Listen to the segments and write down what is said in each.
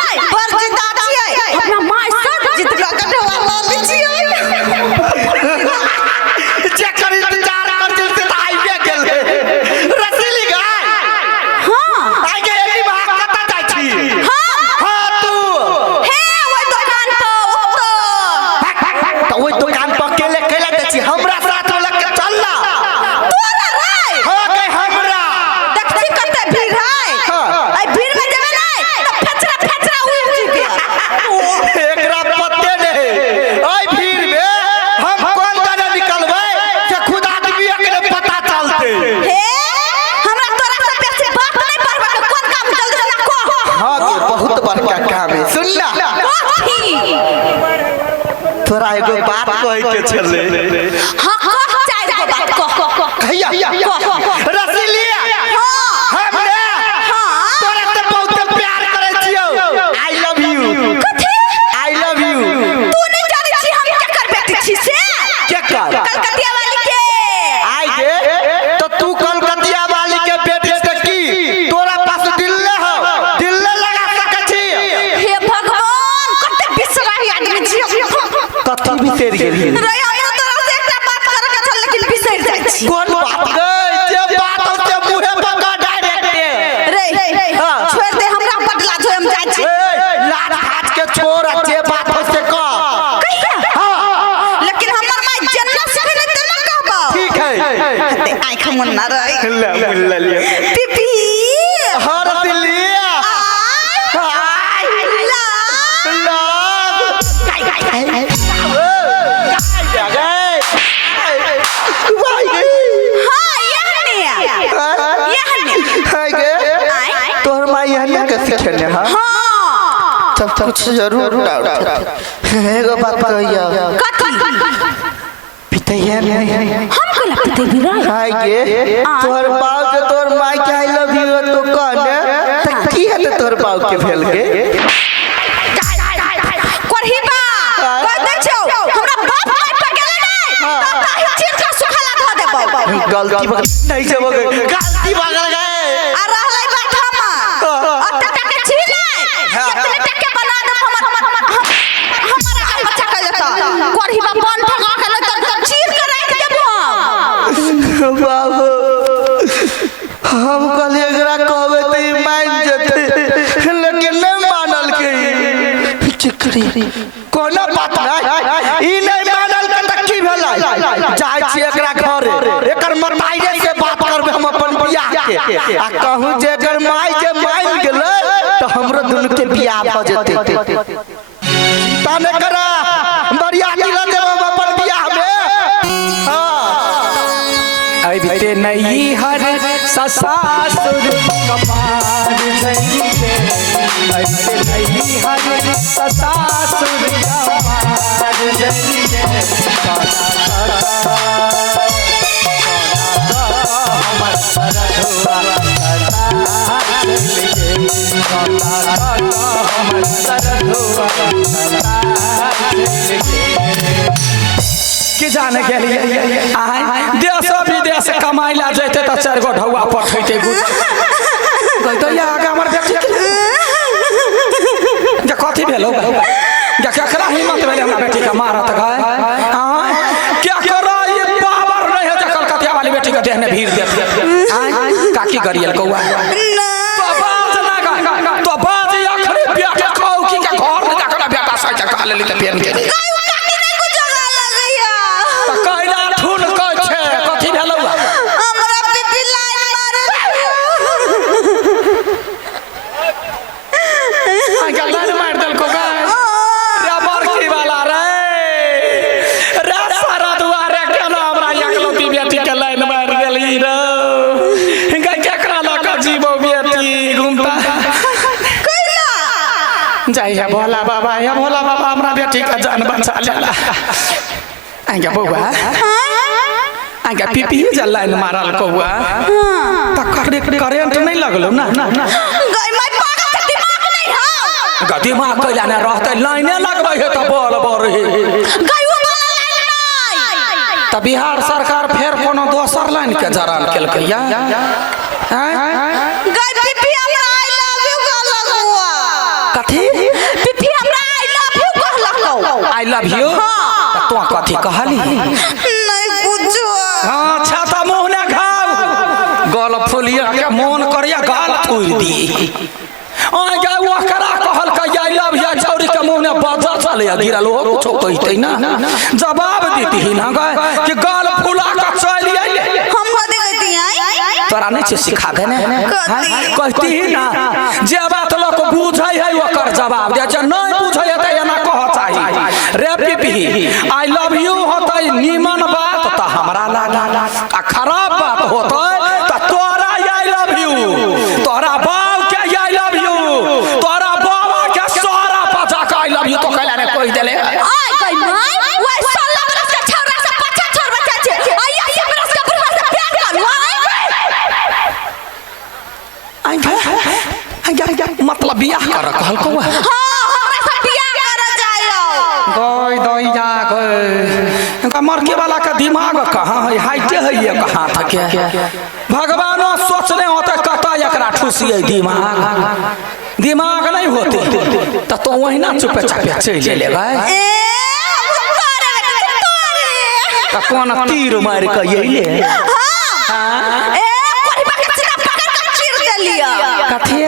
नहीं बरजिदा छियै अपना माय सर जीत लगत वाला लिछियै जेकर इंतजार कर दिल से आइबे गेल रसीली गाय हां आइ गे एली भाग कता जाइ छी हां तू हे ओइ दुकान पर तो ओइ दुकान पर केले केले दै छी हमरा साथ लग के चल ना तोरा रे हो गए हमरा देखछि कते भीड़ है आई भीड़ में जेबे नहीं तो फेचरा उड़ जीबे एकरा पत्ते नहीं ओइ भीड़ में हम कौन गाना निकलबै से खुद आदमी एकरे पता चलते हे हमरा तोरा से बेसी बात नहीं पड़बा कोन काम जल्दी से ना कह हां ये बहुत बड़का काम है सुन ला कथी तोरा एगो बात कहे के छले हां कह चाहे गो बात कह हैया रसीलिया हमने तोरा से बहुत प्यार करे छियो आई लव यू कथी आई लव यू तू नहीं जाने छी हम केकर बेटी छी से के कर कलकतिया वाली के आई गे तो तू कलकतिया वाली के बेटी से की तोरा पास दिल हो दिल लगा सके छी हे भगवान कते बिसराही आदमी छी कथी बिसेर गेली रे हमरा तोरा से एकटा बात करे के छल लेकिन बिसर जाइ छी कौन बात गई जे बात हो से मुंहे पका डायरेक्ट रे छोड़ दे हमरा बदला जो हम जाइ छी लाज हाथ के छोड़ जे बात हो से कह कहिया हां लेकिन हमर माय जन्नत से नहीं त ना कहबो ठीक है ते आंख मुन्ना रे ले ले पिपी हर दिलिया आई ला हां यहने तोहर माई यहाँ के सिखेने हां हां तब कुछ जरूर डाउट एगो बात कहिया कथी पितैया नहीं हम को लगते भी रहा हाय गे तोहर बाप के तोहर माई के आई लव यू तो कहने त की है तोहर बाप के भेल गे करही बा कह दे छौ हमरा बाप माय पर गेले नहीं त ताही चीज का सुखाला ध देबो गलती नहीं से हो गई गलती भागल गए आ रहलै बैठमा अत्ते टके छी नहीं कितने टके बना दे हमारा बच्चा कह देता करही बा बन भगा के तो चीज के राख देबो बाबू हम कल एकरा कहबे त ई मान जते लेकिन नहीं मानल के चिकरी कोनो बात नहीं ई नहीं मानल के त की भेलै जाय छी एकरा घर एकर मताइरे से बात करबे हम अपन बियाह के आ कहूं जे एकर माई जे मान गेलै त हमरो दुनु के बियाह भ जेते ताने करा बरियाती ल देब हम अपन बियाह में हां अबते नहीं हर ससासुर कपार नहीं के अबते नहीं हर ससासुर कपार नहीं के हमर सरधुआ हमर सरधुआ के जाने के लिए देश विदेश कमाई ला जैते तो 4 गो ढौआ पठैते तो या आगे हमर बेटी जे कथी भेलो जे केकरा हिम्मत भेले हमरा बेटी के मारत गए हां क्या करा ये पावर नहीं है जे कलकतिया वाली बेटी के देह में भीड़ देत काकी गरियल कौआ तो बाज आखरी बेटा कहू कि के घर में जाकर बेटा सच का लेली त पेन के जाइए भोला बाबा हमरा बेटी का जान बचा लेला आगे बउआ आगे पीपी जल्ला मारल कौआ त करेंट नहीं लगलो ना गई माय पागल के दिमाग नहीं हो दिमाग कैला ना रहते लाइने लगबै है त बोल बोल हे गई वो वाला लाइन नहीं त बिहार सरकार फेर कोनो दोसर लाइन के जरान केलकैया हैं गई पीपी हमरा आई लव यू का लगुआ कथी पिपी हमरा आई लव यू कहलक। आई लव यू हाँ। तो कथी कहली नहीं कुछो। हाँ छाता मुंह ने घाव गल फुलिया के मन करिया गाल थूर दी आई गे ओकरा कहल के आई लव यू चौरी के मुंह ने बाजा चले गिरल हो कुछ कहते ना जवाब देती ना गे कि गाल फुला के चली आइले हम कदे कहती आई तोरा नहीं छे सिखा दे ने कहती ही ना जे बात लोग बुझै है ओकर जवाब दे जे नहीं बुझै है त एना कह चाही रे पिपी आई लव यू होतै नीमन बात त हमरा लागा आ खराब बात होतै त तोरा आई लव यू तोरा बाप के आई लव यू तोरा बाबा के सोहरा पचा के आई लव यू तो कहला ने कह देले आई गई माय वो 16 बरस के छौरा से 50 छोर बच्चा छे आई 80 बरस के बुढ़वा से प्यार करू आई मतलब बियाह कर कहल को हां हमरा से बियाह कर जायो गई दई जा गई मरके वाला का दिमाग कहाँ है हाइटे है ये कहाँ था क्या भगवानो सोचने होते कहता एकरा ठुसिए दिमाग नहीं होते तो वही ना चुपे चापे चले ले गए कौन तीर मार के ये हां ए कोरिबा के सीधा पकड़ के चीर देलिया कथी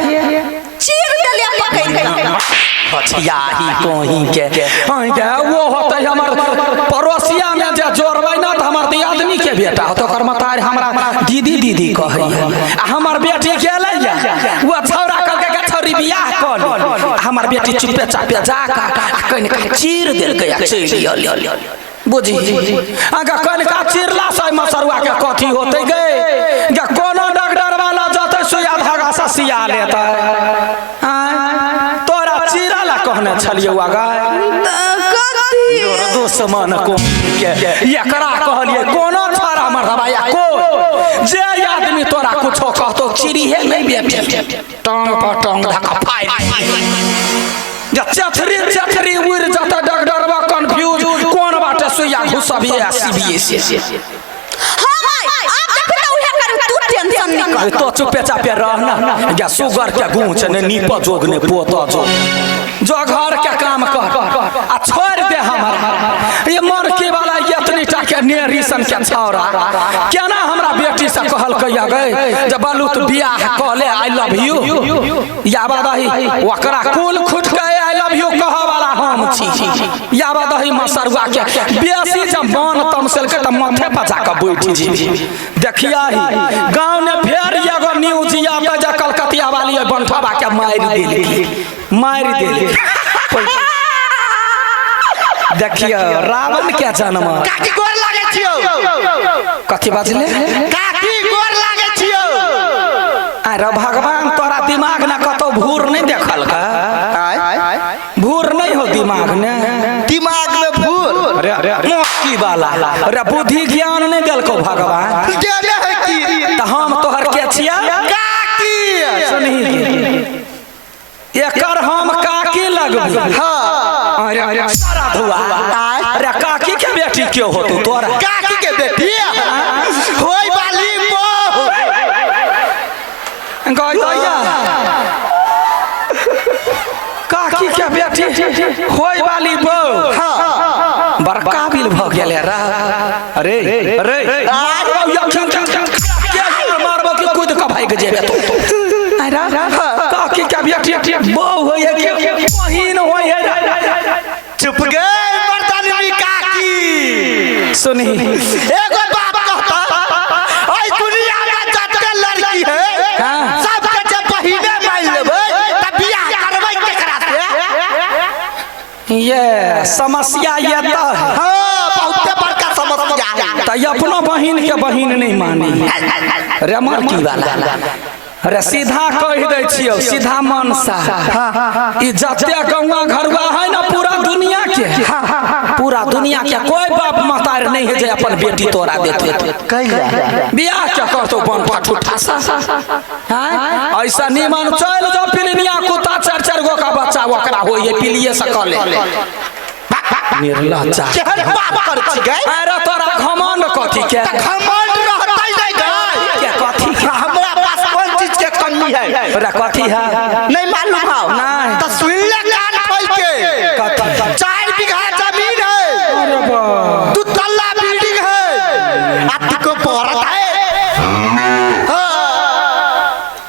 चीर देलिया पकड़ के पछिया ही कोही के वो होते हमर पड़ोसिया में जे जोरबै ना त हमर दियादनी के बेटा तो कर मतार हमरा दीदी दीदी कहै हमर बेटी गेलै वो छौरा कहलकै के छौरी बियाह कर हमर बेटी चुपे चापे जा का कनि चीर देल गया चली बुझी अगर कनि का चीरला से मसरुआ के कथी होतै गे कोनो डॉक्टर वाला जते सुइया धागा से सिया लेतै कहने छलिए आगा दुश्मन को एकरा कहलिए कोनो छोरा मरदबा या को जे आदमी तोरा कुछो कहतो चिड़ी है नहीं बेटे टांग पर टांग धक्का फाड़ जे चथरी उड़ जाता डॉक्टरवा कंफ्यूज कोन बाटे सुइया घुसबी सीबीएस हां भाई आप देखो तो उहे कर तू टेंशन नहीं कर तो चुपे चापे रहना या सुगर के गूंच ने नीप जोग ने पोता जो घर के काम कर आ छोड़ दे हमारा ये मरके वाला इतनी टा के नेरीसन के छौरा केना हमरा बेटी से कहल कहिया गए जब बालू तो बियाह कहले आई लव यू या बादही ओकरा कुल खुट के आई लव यू कह वाला हम छी या बादही मसरुआ के बेसी जब मन तमसल के त माथे पर जाके बैठ जी देखिया ही गांव ने फेर एगो न्यूज या त कलकतिया वाली बंठवा के मार देली देखियो रावण के जन्म काकी गोर लागे छियो कथी बाजले काकी गोर लागे छियो अरे भगवान तोरा दिमाग ना कतो भूर नहीं देखल का भूर नहीं हो दिमाग ने दिमाग में भूल अरे मोकी वाला अरे बुद्धि ज्ञान नहीं देल को भगवान देले है की त हम तोहर के छिया काकी सुनी एकर हम काकी लगबू हां अरे सारा धुआ अरे काकी के बेटी क्यों हो तू तोरा काकी के बेटी होई वाली बो गई दैया काकी के बेटी होई वाली बो हां बड़का बिल भ गेले रा अरे अरे मारबो कि कूद के भाग जेबे तो अरे काकी के बेटी बो होय के बहिन होय चुप गए मर्दानी काकी सुनी एगो बात कहता ओई दुनिया में जते लड़की है सब के जब बहिने मान लेबै त बियाह करबै केकरा से ये समस्या ये तो हां बहुत बड़का समस्या है त अपनो बहिन के बहिन नहीं मानी रे मरकी वाला अरे सीधा कह दे छियो सीधा मन सा ई जते गौवा घरवा है ना पूरा दुनिया के कोई बाप महतार नहीं है जे अपन बेटी तोरा देते कहिया बियाह क्या कहतो बन फटुठा सा हां ऐसा निमन चल जो पिलनिया कुत्ता 4 गो का बच्चा ओकरा होइए पिलिए सकले निर्लज्जा केहन बात कर छी गए अरे तोरा घमंड कथी के घमंड रहतै नहीं गए के कथी हमरा पास कोन चीज के कमी कथी है ओरा कथी है नहीं मालूम हो नहीं। तो सुन ले कान खोल के कथी 4 बीघा जमीन है अरे बा 2 तल्ला बिल्डिंग है आपकी को पहरत है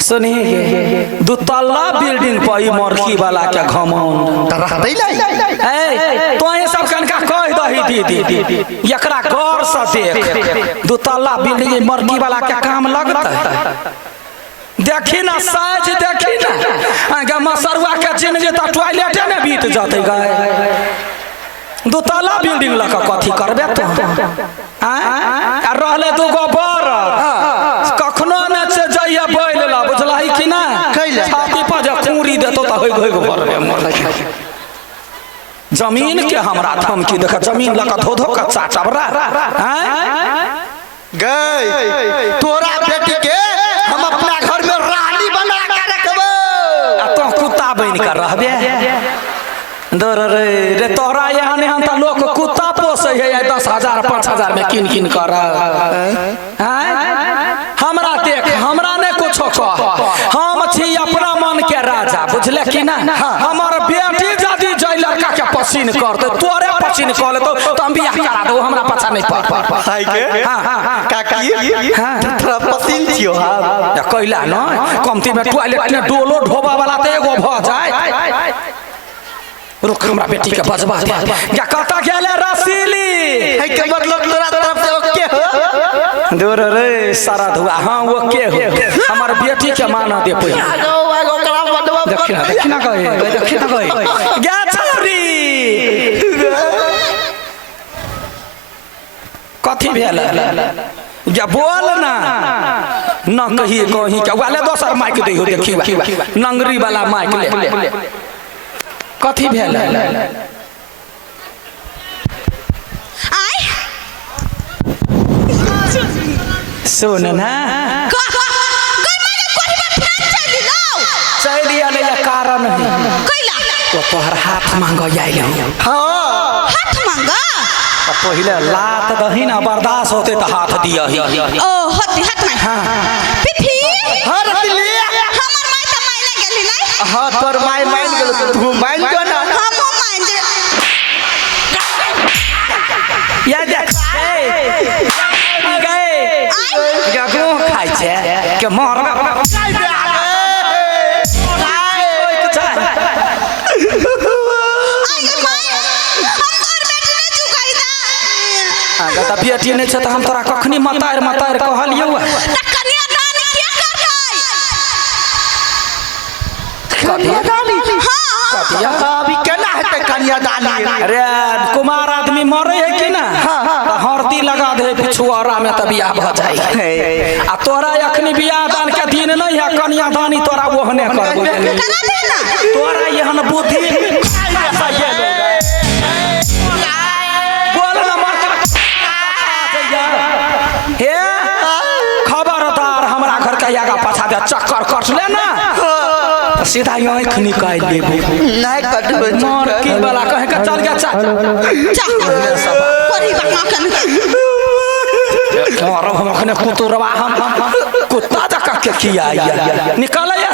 सुनिए 2 तल्ला बिल्डिंग पर ई मरखी वाला के घमंड रहते नहीं ए तो ये सब कनका कह दही दीदी एकरा गौर से देख 2 तल्ला बिल्डिंग मरखी वाला के काम लगता देखी ना साइज देखी ना आगे मसरुआ के चिन्ह जे त टॉयलेट ने बीत जाते गए 2 तल्ला बिल्डिंग लगा कथी करबे तो आ रहले 2 गो बर कखनो ने से जाइए बैल ला बुझलही कि ना छाती पर जे कुंडी देतो त होय होय भर मर जमीन के हमरा धमकी देख जमीन लगा धो धो कच्चा चबरा गए तोरा बेटी के हम अपना घर में रानी बना के रखबो आ तो कुत्ता बन के रहबे दर रे रे तोरा यहाँ हम त लोग कुत्ता पोसे है 10,000 5,000 में किन कर हमरा देख हमरा ने कुछो कह हम छी अपना मन के राजा बुझले कि ना हमर बेटी जदी जय लड़का के पसीन करते तोरे पसीन कर ले तो हम बियाह करा दो हमरा पछा नहीं पड़ हाय के हां काकी तोरा पसीन छियो हां कैला न कमती में टॉयलेट में डोलो ढोबा वाला त एगो भ जाए रुक हमरा बेटी के बजबा दे या कता गेले रसीली है के मतलब तोरा तरफ से ओके हो दूर रे सारा धुआ हां ओके हो हमर बेटी के माना दे पहिया ओकरा बदवा देखना कहे गे छौरी कथी भेल या बोल ना न कही के वाले दोसर माइक दे हो देखी नंगरी वाला माइक ले कथी भेल आई सुन ना चल दिया ले कारण कैला वो तोहर हाथ मांगो आइल हां हाथ मांगा पहले लात दही ना बर्दाश्त होते तो हाथ दिया ओ हाथ में पिफी हां रतिली हमर माई त माइने गेली नहीं हां तोर माई मान गेल तू मान जो ना हम मान जे या देख गए गगो खाइ छै के मर बेटी नहीं छै त हम तोरा कखनी मतार कहलियौ कन्यादान के करबै कन्यादानी कथिया अभी केना हेतै कन्यादानी अरे कुमार आदमी मरे है कि ना त हरदी लगा दे पिछुआरा में त बियाह भ जाई आ तोरा अखनी बियाह दान के दिन नहीं है कन्यादानी तोरा ओहने करबो तोरा एहन बुद्धि बोल ना मत हे खबरदार हमरा घर के आगा पाछा दे चक्कर कट ले ना सीधा आंख निकाल लेबो नहीं कटबै मार की वाला कहे के चल गया कोरी बका कन और हम अखने कुतुरवा हम कुत्ता जका के किया निकाल या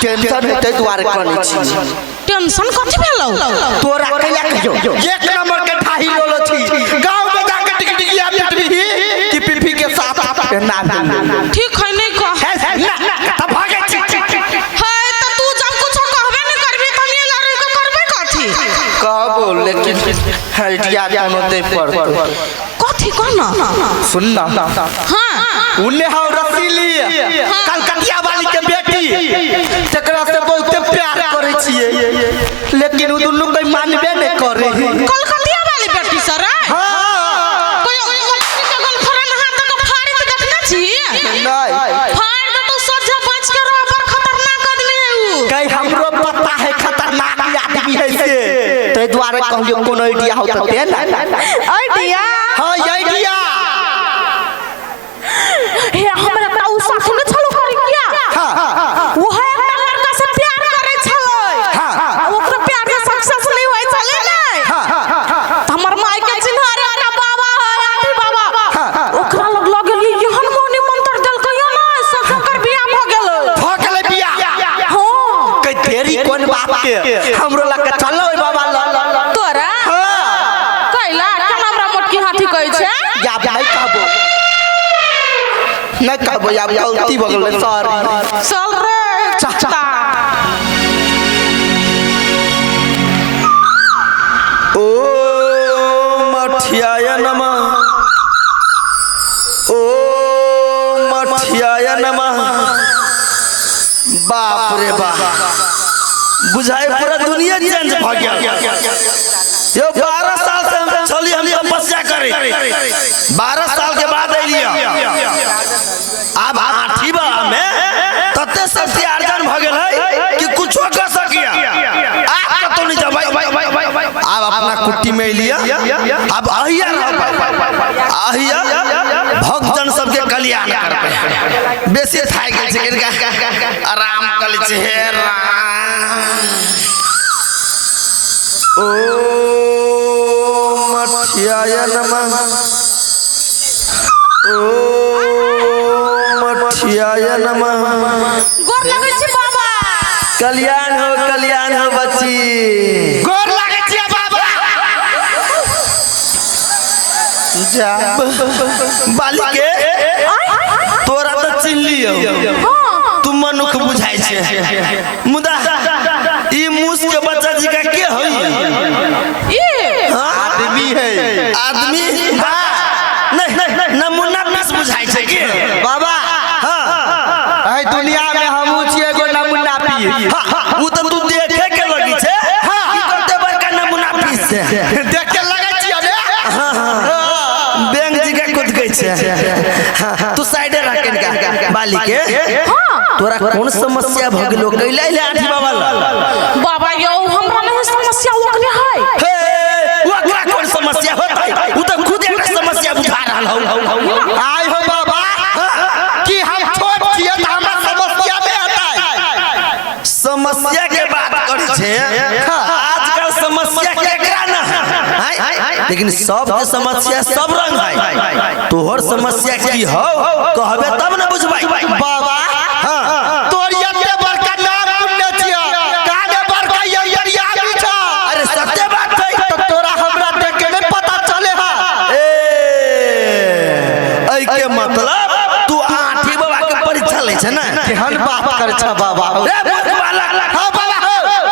टेंशन हेतै दुआरे करै छी टेंशन कथि भेलौ तोरा कहिया कहियो एक नंबर के ठाही लोलो छी गांव में जाके टिकटिकिया पिटबी कि पिपी के साथ ना ठीक है नहीं कह ना त भागे छी है त तू जब कुछ कहबे नहीं करबी त हम लड़ाई को करबे कथि कहबो लेकिन हटिया दोनों दे पर कथि कहना सुन ना हां उन्ने हाउ रसीली कलकतिया वाली के बेटी तकरा से बहुत प्यार करे छिए लेकिन उ दुनु कोई मानबे नहीं करे कलकतिया वाली बेटी सर हां कोई लड़की के गर्लफ्रेंड हाथ तक फाड़ी तो देखना छी नहीं फाड़ दो तो सोझा बच के रहो पर खतरनाक आदमी है उ कई हमरो पता है खतरनाक आदमी है से ते द्वारे कहलियो कोनो आइडिया हो तो दे ना आइडिया हां आइडिया हे हमरा ताऊ साथ में चलो करी क्या हां वो है एक लड़का से प्यार करे छलो हां ओकरा प्यार में सक्सेस नहीं होय चले नहीं हां हमर माई के चिन्हारे ना बाबा आंटी बाबा ओकरा लग लगली यहन मोनी मंत्र दल कहियो ना सब कर बियाह भ गेल बिया हां कई तेरी कोन बात के हमरो लग चलो बाबा तोरा हां कैला केना हमरा मोटकी हाथी कहै छै या नहीं कहबो या गलती भ गेल सॉरी चल रे चाचा ओ मठियाय नमः ओ मठियाय नमः बाप रे बाप बुझाए पूरा दुनिया चेंज भ गया यो 12 साल से हम चली हम तपस्या करे 12 साल के बाद एलिया अब आठीबा में तते शक्ति अर्जन भ गेल है कि कुछो कर सकिया आप तो नहीं जा भाई अब अपना कुट्टी में लिया अब आहिया भक्तजन सबके कल्याण करबे बेसी थाई गेल छै इनका आराम कल छै हे राम ओ मठियाय नमः ओ मठियाय नमः गोर लगै छी बाबा कल्याण हो बच्ची गोर लागै छी बाबा जा बालिके तोरा तो चिन्ह लियो तू मनुख बुझाई छे मुदा ई मूस के बच्चा जी का के होई आदमी है आदमी नहीं नमूना पीस बुझाई छे के बाबा हां आई दुनिया में हम छिए एगो नमूना पीस उ त तू देखे के लगी छे की करते बड़का नमूना पीस छे देख के लगे छिए रे बैंक जी के कुद गई छे तू साइडे रख के बालिके तोरा कौन समस्या भ गेलो कैला ले आठी बाबा बाबा यो हमरा नहीं समस्या ओकरे है हे ओकरा कौन समस्या होतै उ त खुद एक समस्या बुझा रहल हो आइ हो बाबा कि हम छोट छियै त हमरा समस्या में हटाई समस्या के बात करै छे आजकल समस्या केकरा न है लेकिन सब के समस्या सब रंग है तोहर समस्या की हो कहबे तब न बुझबै बाबा तोर एते बड़का नाम पुण्य छिया काने बड़का यरिया भी छ अरे सत्य बात है तो तोरा हमरा देख के नहीं पता चले हा ए ऐ के मतलब तू आठी बाबा के परीक्षा ले छ ना केहन बात कर छ बाबा रे भूख वाला हां बाबा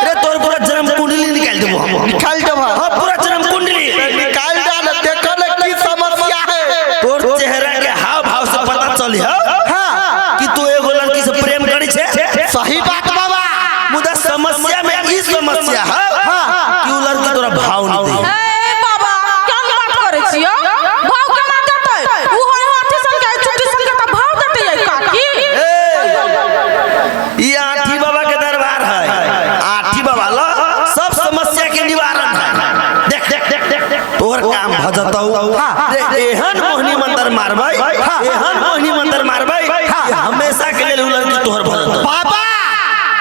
रे तोर पूरा जन्म कुंडली निकाल देबो हम निकाल देबो हां पूरा जन्म कुंडली निकाल डाल देखो ना की समस्या है तोर चेहरा के हाव भाव से पता चली हो हां कि तू एगो लड़की से प्रेम करी छे सही बात बाबा मुदा समस्या में ई समस्या है कि उ लड़की तोरा भाव नहीं दे ए बाबा क्या बात करे छियो भाव केना देतै उ होय हाथी संग के चुट्टी संग के त भाव देतै काकी ई आठी बाबा के दरबार है आठी बाबा ला सब समस्या के निवारण है देख तोहर काम भ जतौ रे एहन मोहनी मंत्र मारबै एहन मोहनी मंत्र मारबै हमेशा के लेल उ लड़की तोहर भ जतौ बाबा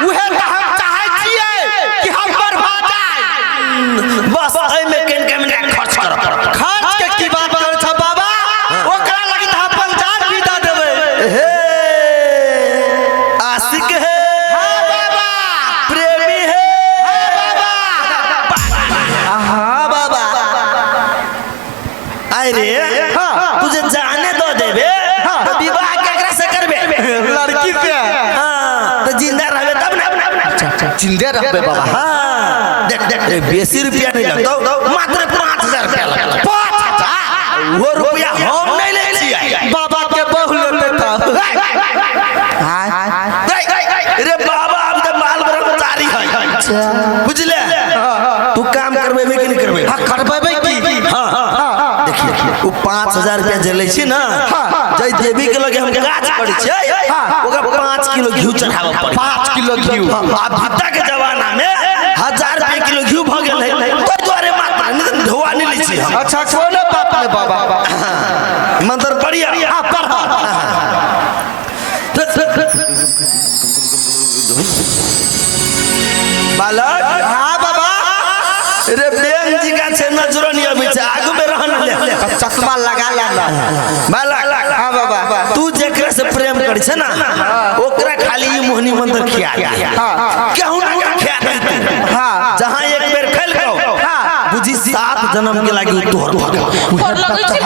उहे त हम चाहै छियै कि हम बर्बाद जाय बस एहि में केन में खर्च कर खर्च के की बात कर छ बाबा ओकरा लगी त अपन जान विदा देबै हे आशिक है हां बाबा प्रेमी है हां बाबा आई रे तुझे जाने दो देबे तो विवाह केकरा से करबे लड़की से हां तो जिंदा रहबे तब ना जिंदा रहबे बाबा हां देख रे बेसी रुपया नहीं लगतौ मात्र 5000 रुपया लगतौ 5000 वो रुपया हम नहीं ले छियै बाबा के बहु लेते त अरे बाबा अब तो माल ब्रह्मचारी है बुझले तू काम करबेबे कि नहीं करबे हाँ करबेबे की हाँ देखिए वो 5000 रुपया जले छी ना जय देवी के लगे हम गाछ पड़े छै ओकरा 5 किलो घी चढ़ावे पड़े 5 किलो घी आ भत्ता के जमाना में 1000 रुपया किलो घी भ गेल है तो द्वारे माता नहीं धोआ नहीं ली छी अच्छा कोने बाप ने बाबा मंत्र बढ़िया हां पढ़ बालक हाँ बाबा रे बेन जी का छे नजरो नहीं अभी छे आगू में रहन ले चश्मा लगा ला बालक हाँ बाबा तू जेकरा से प्रेम करे छे ना ओकरा खाली ई मोहनी मंत्र खिया केहू ना खिया दे हाँ जहां एक बेर खेल गो बुझी 7 जन्म के लागी तोहर गोर लगै छी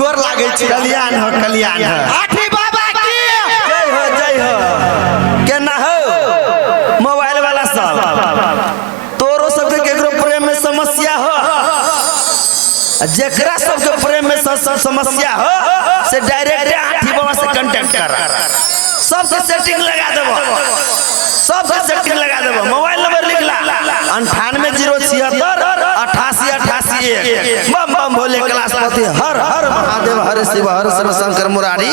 गोर लागे छी कल्याण हो आठी बाबा की जय हो केना हो मोबाइल वाला सब तोरो सबके केकरो प्रेम में समस्या हो जेकरा सबके प्रेम में समस्या हो से डायरेक्ट आठी बाबा से कांटेक्ट कर सबसे सेटिंग लगा देबो मोबाइल नंबर लिख ला 98 076 88 88 बम बम भोले कैलाशपति हर हर महादेव हर शिव हर शिव शंकर मुरारी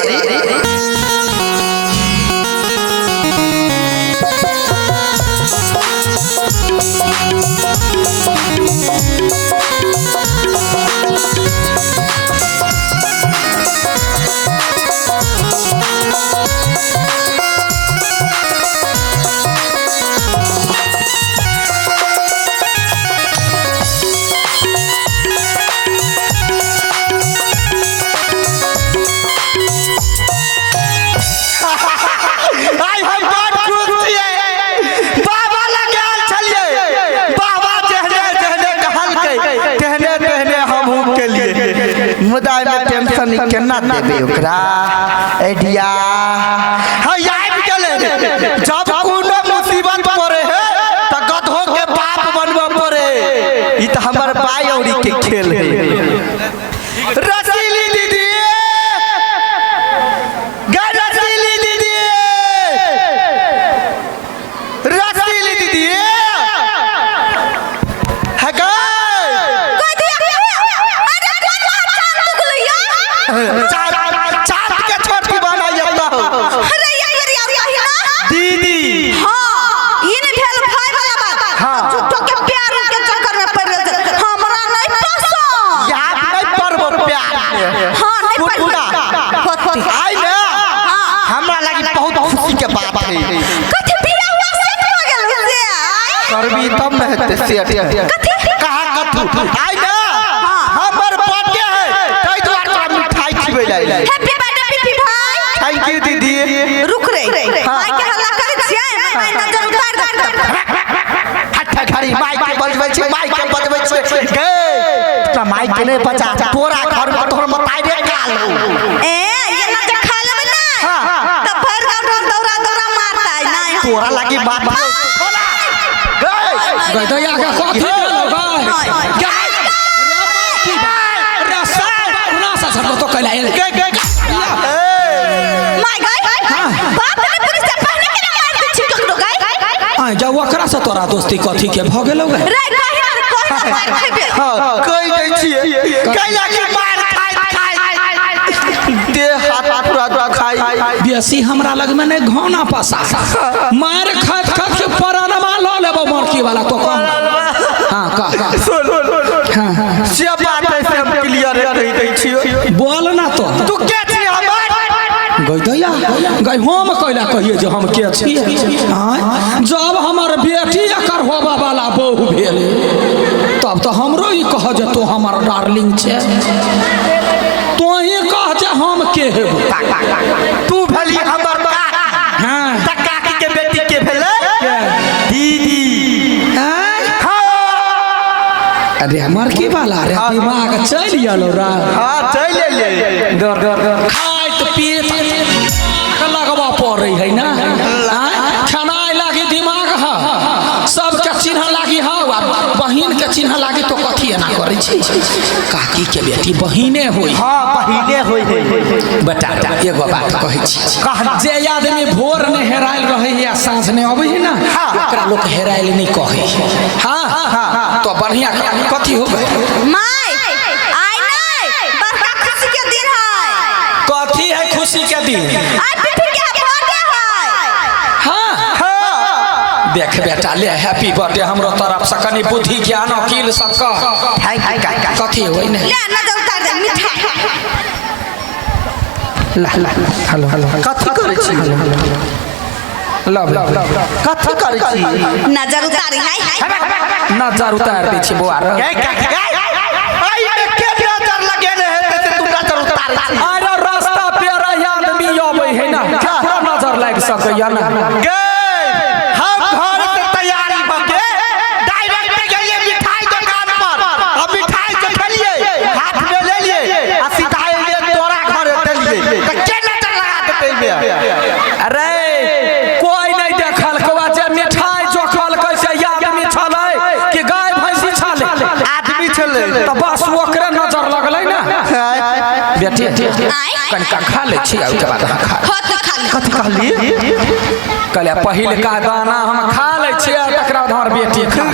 मुदाई में टेंशन केना देबे ओकरा आइडिया हां आइब गेले जब कोनो मुसीबत पड़े है त गधो के बाप बनबो पड़े ई त हमर भाई औरी के खेल है रसीली दीदी रसीली दीदी रसीली दीदी चांद के छोटी बना जाता हो अरे यार दीदी हां ये ने भेल भाई वाला बात झूठो के प्यार के चक्कर में पड़ गए हमरा नहीं पसंद याद नहीं परबो प्यार हां नहीं पसंद आई ना हमरा लगी बहुत खुशी के बात है कथि बियाह हुआ सेट हो गेल से करबी तब न हेते सेट कथि कहा कथु आई ना हमर बर्थडे है तई द्वार मिठाई खिबै लाई हैप्पी बर्थडे पीपी भाई थैंक यू दीदी रुक रे माई के हल्ला करे छियै माई नजर उतार दे हट्ठा खरी माइक के बजबै छै गे त माइक के नहीं बचा तोरा घर में तोहर मताई रे काल ए ये ना जे खा लेबे ना त भर गांव दौरा मारता है ना तोरा लगी बात गई तो या का कथि भेलो गई रसा सब तो कहला माय गई बाप ने पुलिस से पहले के मार दी छी ककरो गई आ जा ओकरा से तोरा दोस्ती कथि के भ गेलो गई रे कहि मार खेबे हां कहि दै छियै कैला के मार खाई दे हाथ पूरा खाई बेसी हमरा लग में नहीं घोना पसा मार खत खत के परानमा ल लेबो मरकी वाला तो कम हां का सुन से बात है से हम क्लियर कहि दै छियै बोल ना तो तू के छी हमर गई तो या गई हम कहला कहिए जे हम के छी हां जब हमर बेटी एकर होबा वाला बहू भेल तब तो हमरो ई कह जे तो हमर डार्लिंग छे तो ही कह जे हम के हेबो तू भली हमर हां त काकी के बेटी के भेले दीदी अरे हमार की बाला रे दिमाग चल गेलो रा हां चल ले डर खाइत पीत लगवा पड़े है ना खाना लागी दिमाग है सबके चिन्ह लागी है बहिन के चिन्ह लागी तो कथी ना करे छी काकी के बेटी बहिने होई हाँ बहिने होई बेटा एगो बात कहै छी जे आदमी भोर में हेरायल रहे या साँझ में अबै है ना ओकरा लोग हेरायल नहीं कहे हाँ तो बढ़िया कथी हो गए माय आई नहीं बड़का खुशी के दिन है कथी है खुशी के दिन आई पिपी के बर्थडे है हाँ देख बेटा ले हैप्पी बर्थडे हमरो तरफ से कनी बुद्धि ज्ञान अकील सबका कथी होई नहीं ले नजर उतार दे मिठाई हेलो कथी करे छी लव कथी करे छी नजर उतार है नजर उतार दै छी बुआ रे आई के नजर लगे ने हेते से तू नजर उतार छी अरे रास्ता पेरा आदमी अबै है ना केकरो नजर लाग सकैया ना हम घर से तैयारी बके डायरेक्ट गेलिए मिठाई दुकान पर अब मिठाई जो खेलिए हाथ में ले लिए आ सीधा एलिए तोरा घर देलिए त के नजर लगा देते बे अरे कोई नहीं देखल कवा जे मिठाई जोखल कैसे आदमी छलै कि गाय भैंसी छलै आदमी छले त बस ओकरे नजर लगलै ना बेटी कनिका खा ले छी ओके बाद हम खा हाथ खा ले कथी कहली कहले पहिल का दाना हम खा ले छी तकरा बाद हमर बेटी खा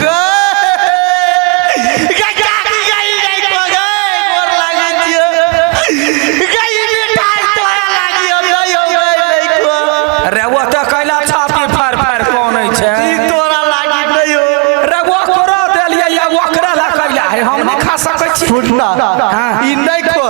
रे वो त कैला छाती फाड़ फाड़ कोन छै तोरा लागी नहीं हो रे वो करो देलिए या ओकरा ला कैला है हम नहीं खा सकै छी छूटना ई नहीं खो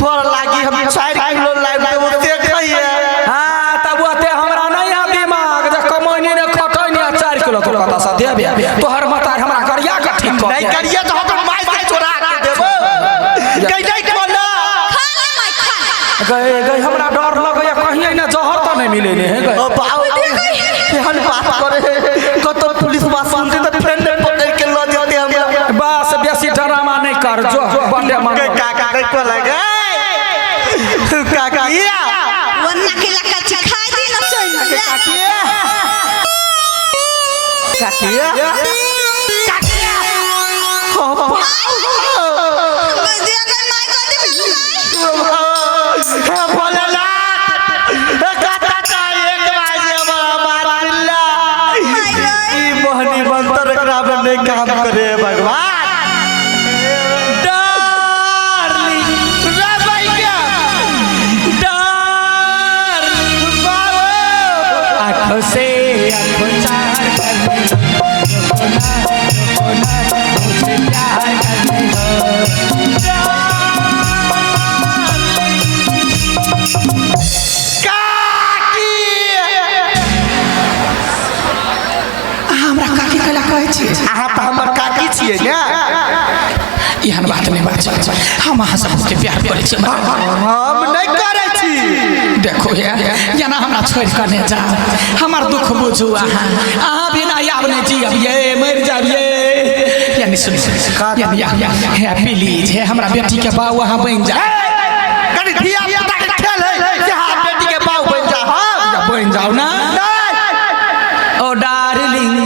तोरा लागी हम 4 किलो लाइव देबो ते खइए हाँ तब ओते हमरा नहीं आ दिमाग जे कमैनी ने खटैनी 4 किलो तो कता सा देबे तोहर मतार हमरा करिया के ठीक कर नहीं करिए तो हम माय से चोरा के देबो कई नहीं खोला खा ले माय खा गए गए हमरा डर लगैया कहिए ना जहर तो नहीं मिले ने गए ओ बाऊ केहन बात करे कतो पुलिस बात सुनते तो ट्रेन में पकड़ के ल जाते हमरा बस बेसी ड्रामा नहीं कर जो बंदे मन काका को लगे काका या वन्ना के लका खा दी न सोई काकिया काकिया हो दे अगर माय को दे भोलेनाथ काटा ता एक बाजे हमारा मार दिला ई मोहनी मंत्र एकरा में नहीं काम करे भगवान डार्लिंग रे भैया डार्लिंग बाबू आंखों से आंखों चार मुझे प्यार करने हमरा काकी कला कहै छी अहाँ तो हमर काकी छियै ने एहन बात नहीं बात हम अहाँ सबके प्यार करै छी हम नहीं करे छी देखो या ना हमरा छोड़ कर नहीं जा हमार दुख बुझू अहाँ बिना आब नहीं जियबिए मर जाबिए यानी सुन यानी है प्लीज है हमरा बेटी के बाऊ अहाँ बन जा कनी धिया पुता के खेल है जे हां बेटी के बाऊ बन जा हां बन जाओ ना ओ डार्लिंग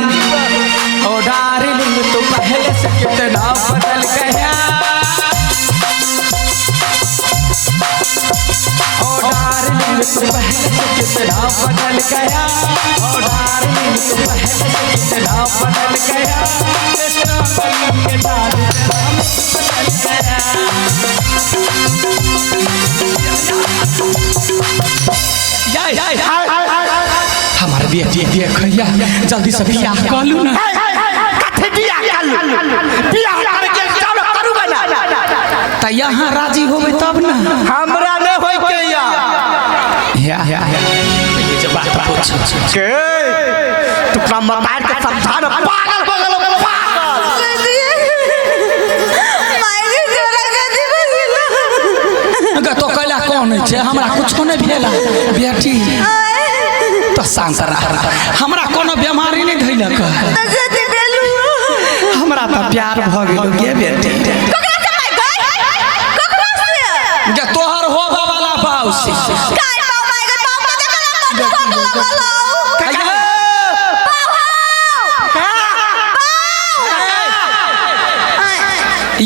तू पहले से कितना बदल गया ओ डार्लिंग तू पहले से कितना बदल गया ओ डार्लिंग तू पहले से कितना बदल गया स्ट्रॉबेरी के दाग बदल गया हमारे बेटी देखैया जल्दी से बियाह कर लू ना कथे बियाह कर लू बियाह करके सब करू बना त यहाँ राजी होबे तब ना हमरा ने होय के या ये जो बात पूछ के तू काम मार के समझा ना पागल हो गेलो पागल माय जोरा के दी बगिला अगर तो कैला कौन छे हमरा कुछ नहीं भेला बेटी तो शांत रह हमरा कोनो बीमारी नहीं धइलक जति देलू हमरा तो प्यार भ गेल के बेटी ककरा से माय गई ककरा से के तोहर होबा वाला बाऊ से काय पाऊ माय गई पाऊ के देखला मन ठोक लगलो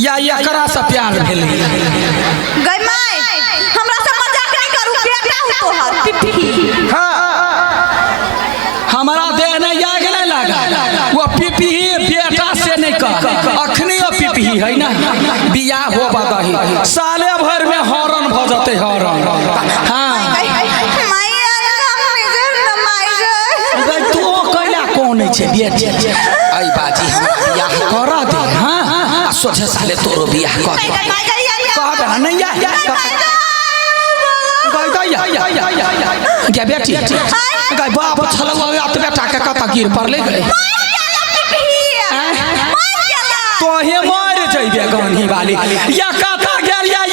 या करा से प्यार भेलै गई माई हमरा से मजाक नहीं करू बेटा हो तोहर पिपी हाँ हमारा देह नहीं आग नहीं लगा वो पिपी बेटा से नहीं कर अखनी पिपी है ना बियाह हो बदही साले भर में हॉर्न भ जते हॉर्न हाँ तो कैला कौन है बेटी आई बाजी हम बियाह कर दे हाँ सोचे साले तोरो बियाह कर कह देना नहीं या गई बेटी गई बाप छलवा तो बेटा के कत गिर पड़ले गए तो हे मार जइबे गांधी वाली या कथा गेल या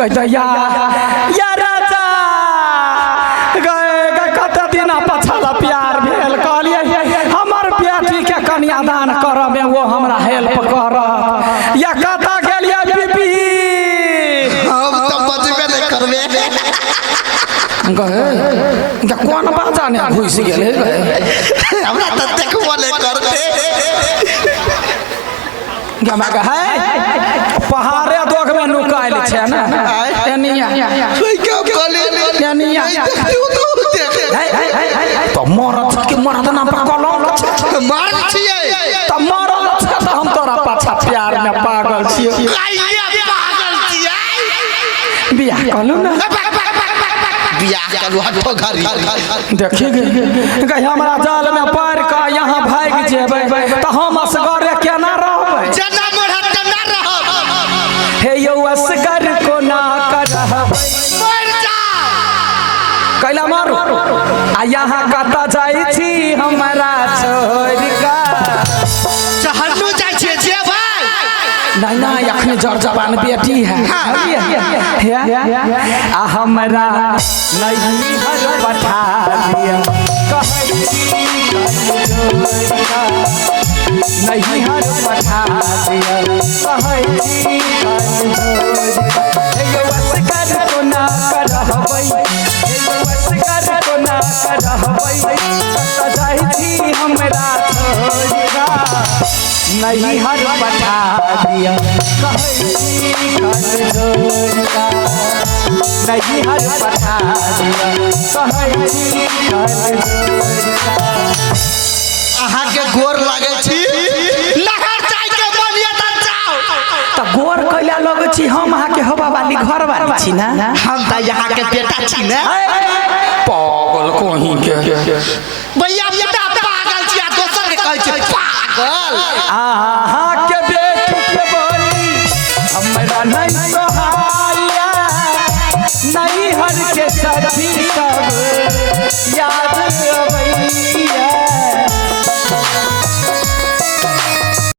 गया या राजा गए कत दिन पछल प्यार भेल कहलिए हमर बेटी के कन्यादान कर में वो हमरा हेल्प कर या कत गेलिए बीबी हम तो बचबे नहीं करबे गए कौन बाजा ने घुस गेले हमरा त देखबो नहीं करते गमा है पहाड़े दोग में नुकाइल छे ना एनिया कोई क्या कले एनिया तो मरत के मरद नाम पर कलम मार छिए तो मरल छे तो हम तोरा पाछा प्यार में पागल छिए काहे पागल छिए बियाह कलू ना बियाह करू हटो घरी देखिए गई हमरा जाल में पार का यहाँ भाग जेबै तो हम असगरे केना रहबै जना मोढ़त केना रहब हे यो असगर को ना करब मर जा कैला मारू आ यहाँ कत जाइ छी हमरा छोड़ का चहनु जाइ छे जे भाई नहीं नहीं अखने जर जवान बेटी है आ हमरा नहीं हर पठा दिया नहीं हर पठा दिया को ना करबै को ना करबै जाइ छी हमरा छोड़िका नहीं हर पठा दिया नहीं हर पठा अहाँ के गोर लागे छी नहर जाय के बनिया त जाओ त गोर कैला लगे छी हम अहाँ के हवा वाली घर वाली छी ना हम त यहाँ के बेटा छी ना पागल कहीं के भैया बेटा पागल छी आ दोसर के कहै छै पागल अहाँ के बेटी के बोली हमरा नहीं सोहाया नहीं हर के सखी सब याद